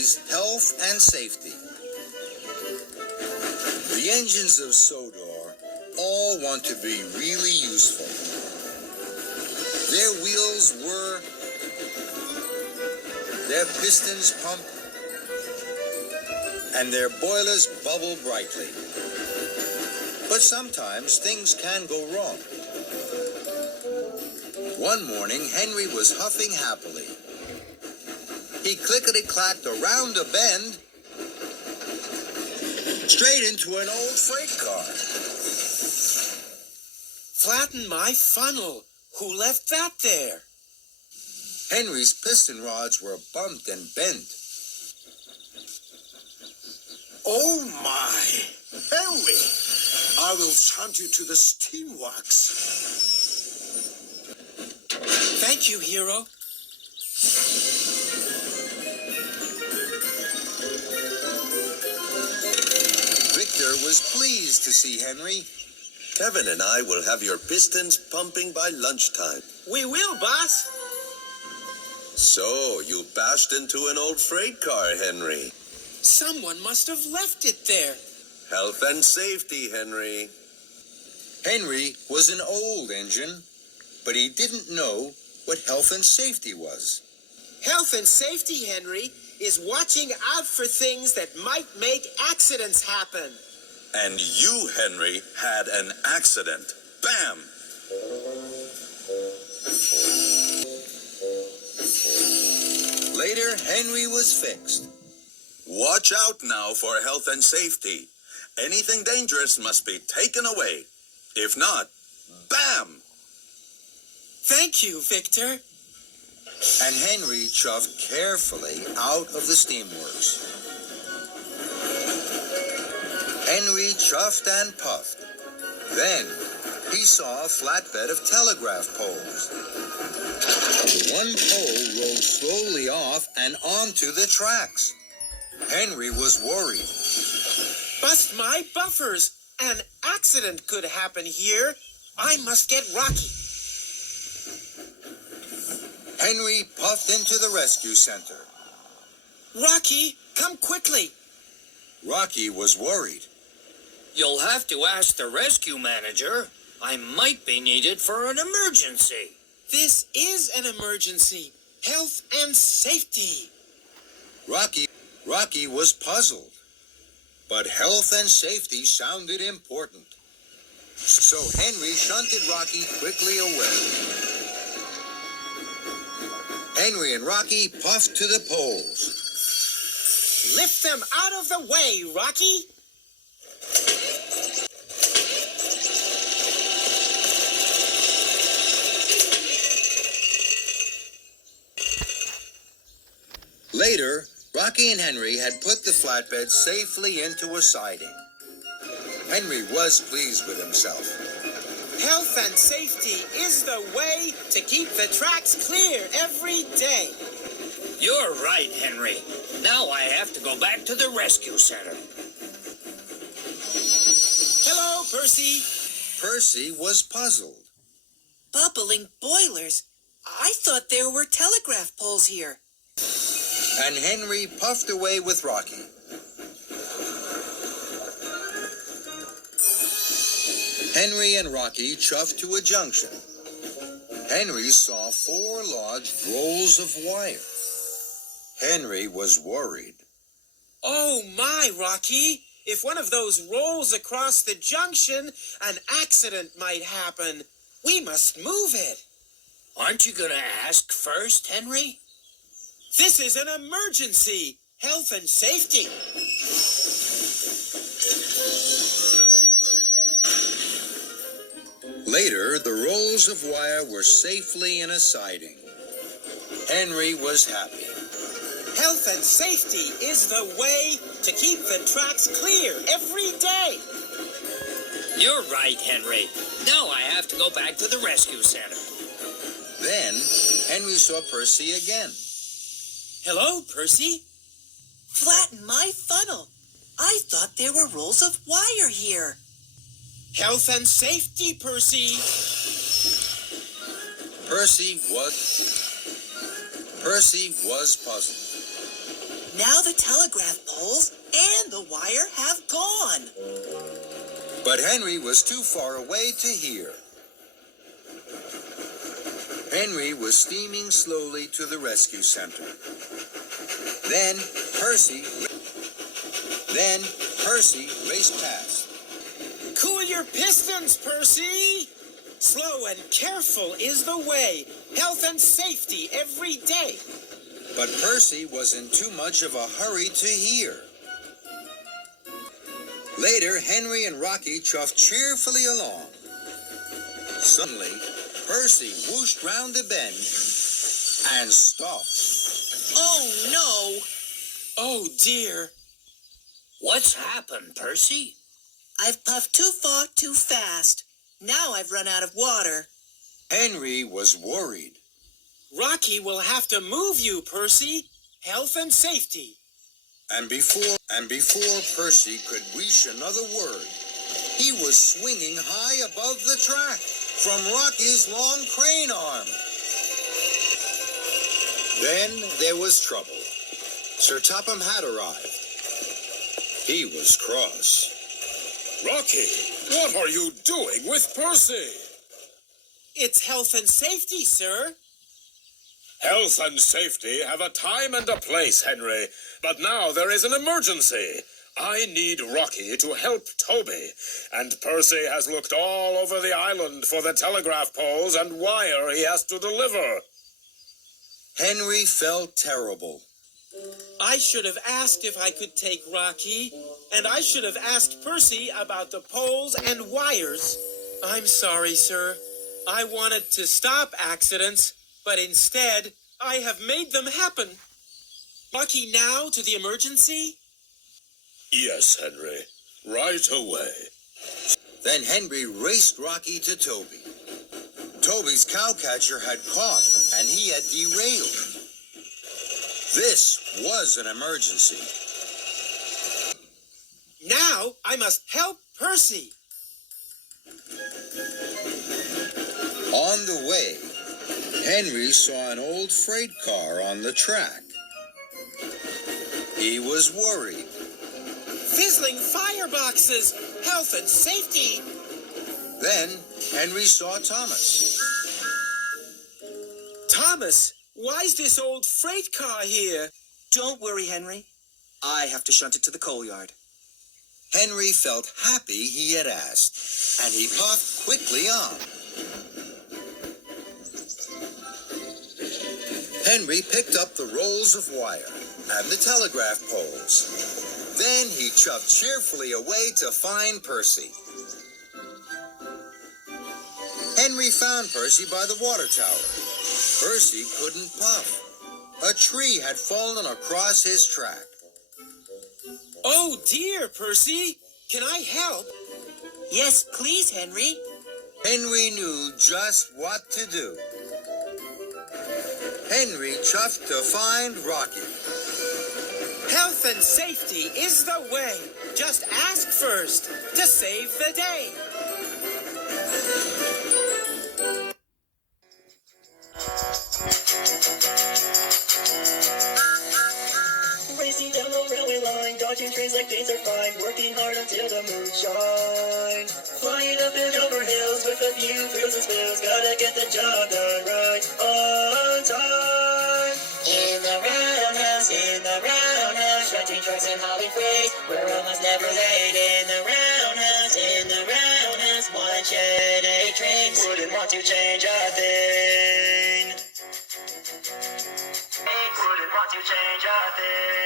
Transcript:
Henry's health and safety. The engines of Sodor all want to be really useful. Their wheels whir, their pistons pump, and their boilers bubble brightly. But sometimes things can go wrong. One morning, Henry was huffing happily. He clickety-clacked around a bend, straight into an old freight car. Flatten my funnel. Who left that there? Henry's piston rods were bumped and bent. Oh, my. Henry, I will shunt you to the steamworks. Thank you, hero. Victor was pleased to see Henry. Kevin and I will have your pistons pumping by lunchtime. We will, boss. So, you bashed into an old freight car, Henry. Someone must have left it there. Health and safety, Henry. Henry was an old engine, but he didn't know what health and safety was. Health and safety, Henry, is watching out for things that might make accidents happen. And you, Henry, had an accident. Bam! Later, Henry was fixed. Watch out now for health and safety. Anything dangerous must be taken away. If not, bam! Thank you, Victor. And Henry chuffed carefully out of the steamworks. Henry chuffed and puffed. Then he saw a flatbed of telegraph poles. One pole rolled slowly off and onto the tracks. Henry was worried. Bust my buffers. An accident could happen here. I must get Rocky. Henry puffed into the rescue center. Rocky, come quickly. Rocky was worried. You'll have to ask the rescue manager. I might be needed for an emergency. This is an emergency. Health and safety. Rocky was puzzled. But health and safety sounded important. So Henry shunted Rocky quickly away. Henry and Rocky puffed to the poles. Lift them out of the way, Rocky. Later, Rocky and Henry had put the flatbed safely into a siding. Henry was pleased with himself. Health and safety is the way to keep the tracks clear every day. You're right, Henry. Now I have to go back to the rescue center. Hello, Percy. Percy was puzzled. Bubbling boilers? I thought there were telegraph poles here. And Henry puffed away with Rocky. Henry and Rocky chuffed to a junction. Henry saw 4 large rolls of wire. Henry was worried. Oh, my, Rocky. If one of those rolls across the junction, an accident might happen. We must move it. Aren't you going to ask first, Henry? This is an emergency. Health and safety. Later, the rolls of wire were safely in a siding. Henry was happy. Health and safety is the way to keep the tracks clear every day. You're right, Henry. Now I have to go back to the rescue center. Then, Henry saw Percy again. Hello, Percy. Flatten my funnel. I thought there were rolls of wire here. Health and safety, Percy. Percy was puzzled. Now the telegraph poles and the wire have gone. But Henry was too far away to hear. Henry was steaming slowly to the rescue center. Then Percy raced past. Cool your pistons, Percy. Slow and careful is the way. Health and safety every day. But Percy was in too much of a hurry to hear. Later, Henry and Rocky chuffed cheerfully along. Suddenly, Percy whooshed round a bend and stopped. Oh, no. Oh, dear. What's happened, Percy? I've puffed too far too fast. Now I've run out of water. Henry was worried. Rocky will have to move you, Percy. Health and safety. And before Percy could wheesh another word, he was swinging high above the track from Rocky's long crane arm. Then there was trouble. Sir Topham had arrived. He was cross. Rocky, what are you doing with Percy? It's health and safety, sir. Health and safety have a time and a place, Henry. But now there is an emergency. I need Rocky to help Toby. And Percy has looked all over the island for the telegraph poles and wire he has to deliver. Henry felt terrible. I should have asked if I could take Rocky, and I should have asked Percy about the poles and wires. I'm sorry, sir. I wanted to stop accidents, but instead, I have made them happen. Rocky now to the emergency? Yes, Henry. Right away. Then Henry raced Rocky to Toby. Toby's cowcatcher had caught, and he had derailed. This was an emergency. Now I must help Percy. On the way, Henry saw an old freight car on the track. He was worried. Fizzling fireboxes, health and safety. Then Henry saw Thomas. Thomas, why's this old freight car here? Don't worry, Henry. I have to shunt it to the coal yard. Henry felt happy he had asked, and he puffed quickly on. Henry picked up the rolls of wire and the telegraph poles. Then he chuffed cheerfully away to find Percy. Henry found Percy by the water tower. Percy couldn't puff. A tree had fallen across his track. Oh dear, Percy. Can I help? Yes, please, Henry. Henry knew just what to do. Henry chuffed to find Rocky. Health and safety is the way. Just ask first to save the day. Racing down the railway line, dodging trains like days are fine, working hard until the moon shines. Flying up and over hills with a few thrills and spills, gotta get the job done right on time. In the roundhouse, shunting trucks and hauling freight, we're almost never late. In the roundhouse, one shed, 8 trains, wouldn't want to change a thing. Wouldn't want to change a thing.